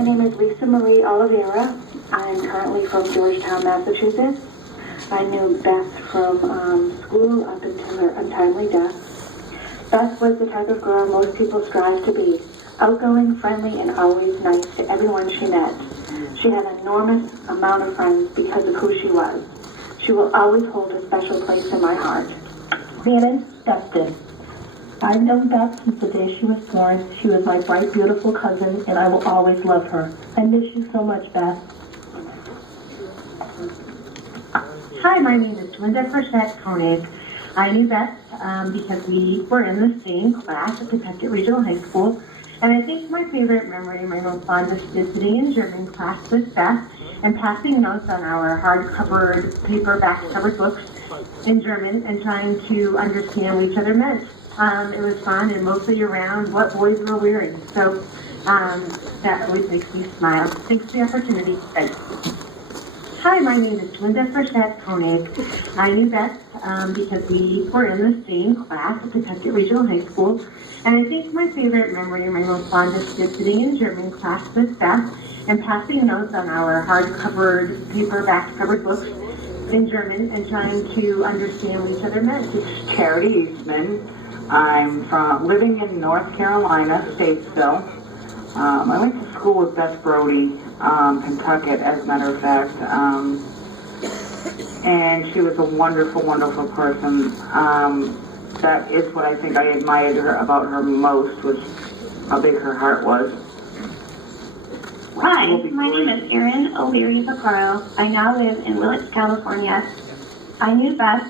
My name is Lisa Marie Oliveira. I'm currently from Georgetown, Massachusetts. I knew Beth from school up until her untimely death. Beth was the type of girl most people strive to be, outgoing, friendly, and always nice to everyone she met. She had an enormous amount of friends because of who she was. She will always hold a special place in my heart. Shannon Dustin. I've known Beth since the day she was born. She was my bright, beautiful cousin, and I will always love her. I miss you so much, Beth. Hi, my name is Linda Frechette Koenig. I knew Beth because we were in the same class at Pawtucket Regional High School, and I think my favorite memory, my most fondest, is sitting in German class with Beth and passing notes on our hard-covered, paperback-covered books in German and trying to understand what each other meant. It was fun and mostly around what boys were wearing, so that always makes me smile. Thanks for the opportunity. Thanks. Hi, my name is Linda Frechette Koenig. I knew Beth because we were in the same class at Pawtucket Regional High School, and I think my favorite memory, my most fondest, is sitting in German class with Beth and passing notes on our hard-covered, paperback-covered books in German and trying to understand what each other meant. It's Charity Eastman. I'm living in North Carolina, Statesville. I went to school with Beth Brodie, Pawtucket, as a matter of fact, and she was a wonderful, wonderful person. That is what I think I admired about her most, was how big her heart was. Hi, my name is Erin O'Leary Vaccaro. I now live in Willits, California. I knew Beth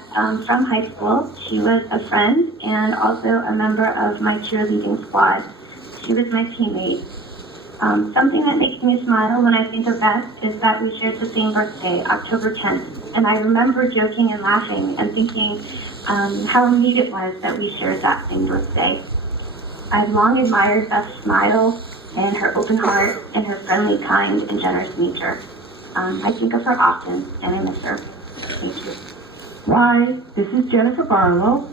from high school. She was a friend and also a member of my cheerleading squad. She was my teammate. Something that makes me smile when I think of Beth is that we shared the same birthday, October 10th. And I remember joking and laughing and thinking how neat it was that we shared that same birthday. I've long admired Beth's smile and her open heart and her friendly, kind, and generous nature. I think of her often, and I miss her. Thank you. Hi, this is Jennifer Barlow.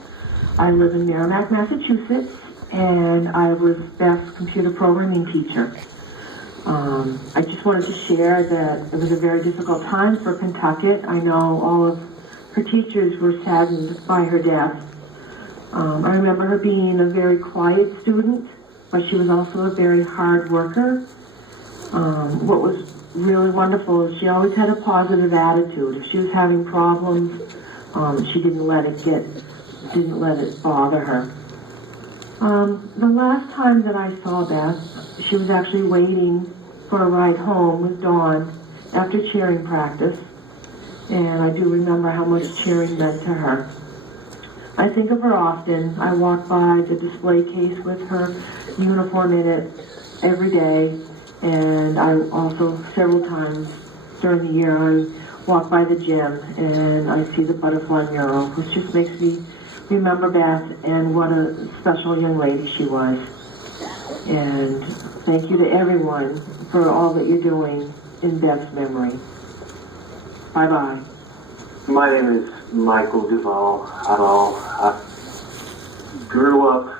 I live in Merrimack, Massachusetts, and I was Beth's computer programming teacher. I just wanted to share that it was a very difficult time for Pawtucket. I know all of her teachers were saddened by her death. I remember her being a very quiet student, but she was also a very hard worker. What was really wonderful is she always had a positive attitude. If she was having problems, she didn't let it bother her. The last time that I saw Beth, she was actually waiting for a ride home with Dawn after cheering practice, and I do remember how much cheering meant to her. I think of her often. I walk by the display case with her uniform in it every day, and I also, several times during the year, I walk by the gym and I see the butterfly mural, which just makes me remember Beth and what a special young lady she was. And thank you to everyone for all that you're doing in Beth's memory. Bye-bye. My name is Michael Duvall. I grew up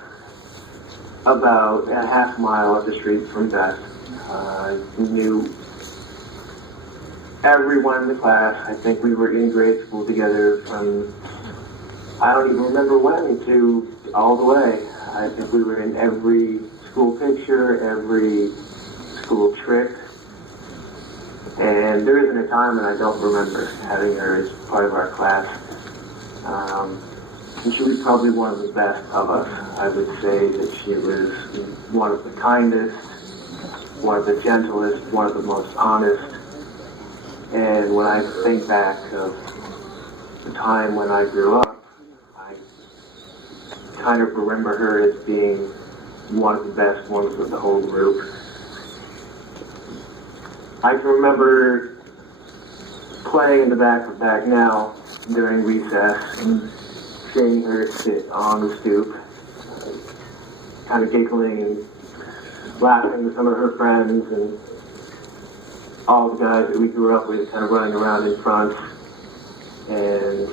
about a half mile up the street from Beth. Knew everyone in the class. I think we were in grade school together from, I don't even remember when, to all the way. I think we were in every school picture, every school trick. And there isn't a time that I don't remember having her as part of our class. And she was probably one of the best of us. I would say that she was one of the kindest, one of the gentlest, one of the most honest. And when I think back of the time when I grew up, I kind of remember her as being one of the best ones of the whole group. I can remember playing in the back of Back Now during recess and seeing her sit on the stoop, kind of giggling and laughing with some of her friends and all the guys that we grew up with kind of running around in front, and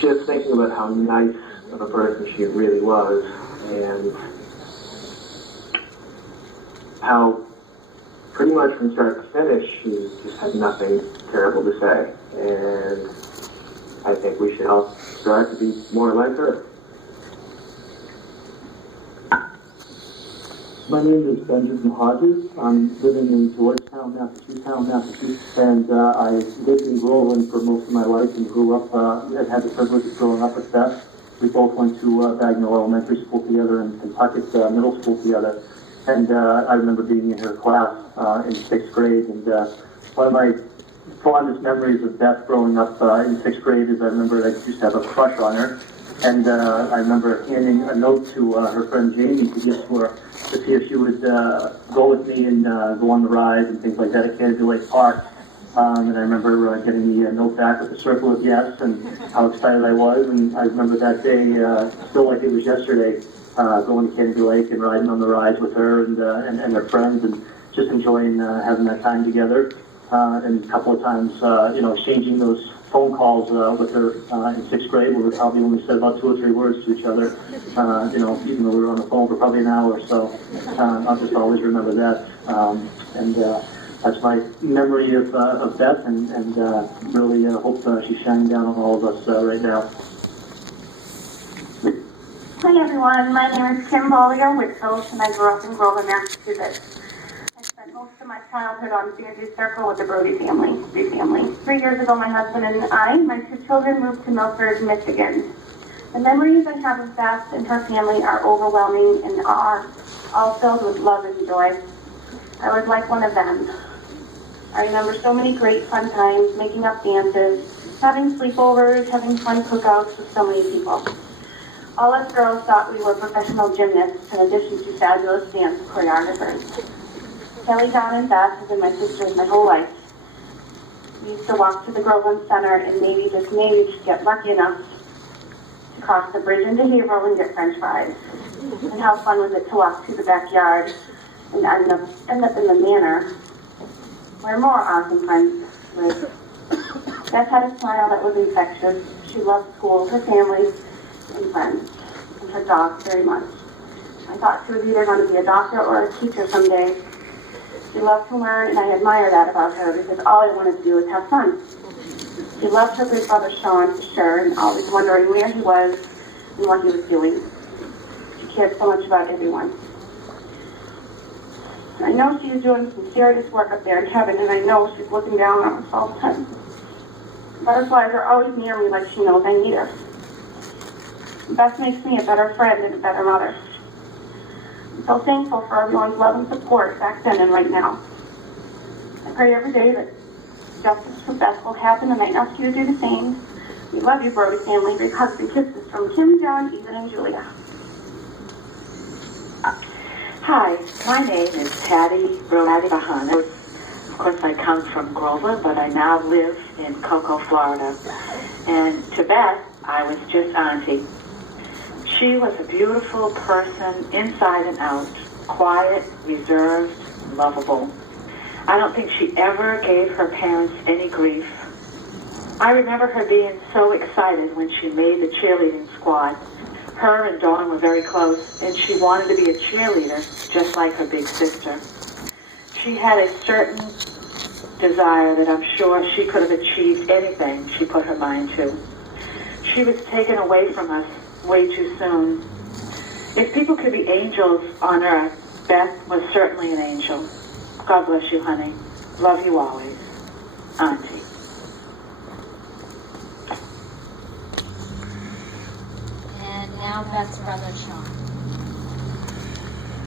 just thinking about how nice of a person she really was and how pretty much from start to finish, she just had nothing terrible to say. And I think we should all strive to be more like her. My name is Benjamin Hodges. I'm living in Georgetown, Massachusetts, and I lived in Groveland for most of my life and grew up and had the privilege of growing up with Beth. We both went to Bagnell Elementary School together and Kentucky Middle School together. And I remember being in her class in 6th grade. And one of my fondest memories of Beth growing up in 6th grade is I remember I used to have a crush on her. And I remember handing a note to her friend Jamie to give to her to see if she would go with me and go on the rides and things like that at Canada Lake Park. And I remember getting the note back with a circle of yes and how excited I was. And I remember that day still like it was yesterday, going to Canada Lake and riding on the rides with her and her friends and just enjoying having that time together. And a couple of times, exchanging those phone calls with her in 6th grade where we probably only said about 2 or 3 words to each other, even though we were on the phone for probably an hour or so. I'll just always remember that. That's my memory of Beth, and really hope she's shining down on all of us right now. Hi everyone, my name is Kim Bollier-Whitfield, and I grew up in Groveland, Massachusetts. I spent most of my childhood on Sandy Circle with the Brodie family. 3 years ago, my husband and I, my 2 children, moved to Milford, Michigan. The memories I have of Beth and her family are overwhelming and are all filled with love and joy. I was like one of them. I remember so many great fun times, making up dances, having sleepovers, having fun cookouts with so many people. All us girls thought we were professional gymnasts in addition to fabulous dance choreographers. Kelly, Dawn, and Beth have been my sisters my whole life. We used to walk to the Groveland Center and maybe, just maybe, get lucky enough to cross the bridge into Haverhill and get French fries. And how fun was it to walk through the backyard and end up in the manor where more awesome friends lived. Beth had a smile that was infectious. She loved school, her family, and friends, and her dog very much. I thought she was either going to be a doctor or a teacher someday. She loved to learn, and I admire that about her because all I wanted to do was have fun. She loved her big brother Sean for sure, and always wondering where he was and what he was doing. She cared so much about everyone. I know she's doing some serious work up there in heaven, and I know she's looking down on us all the time. Butterflies are always near me like she knows I need her. Beth makes me a better friend and a better mother. I'm so thankful for everyone's love and support back then and right now. I pray every day that justice for Beth will happen, and I ask you to do the same. We love you, Brodie family. Big hugs and kisses from Kim, John, Ethan, and Julia. Hi, my name is Patty Brodie One. Of course, I come from Groveland, but I now live in Cocoa, Florida. And to Beth, I was just auntie. She was a beautiful person inside and out, quiet, reserved, lovable. I don't think she ever gave her parents any grief. I remember her being so excited when she made the cheerleading squad. Her and Dawn were very close, and she wanted to be a cheerleader, just like her big sister. She had a certain desire that I'm sure she could have achieved anything she put her mind to. She was taken away from us way too soon. If people could be angels on earth, Beth was certainly an angel. God bless you, honey. Love you always. Auntie. And now Beth's brother, Sean.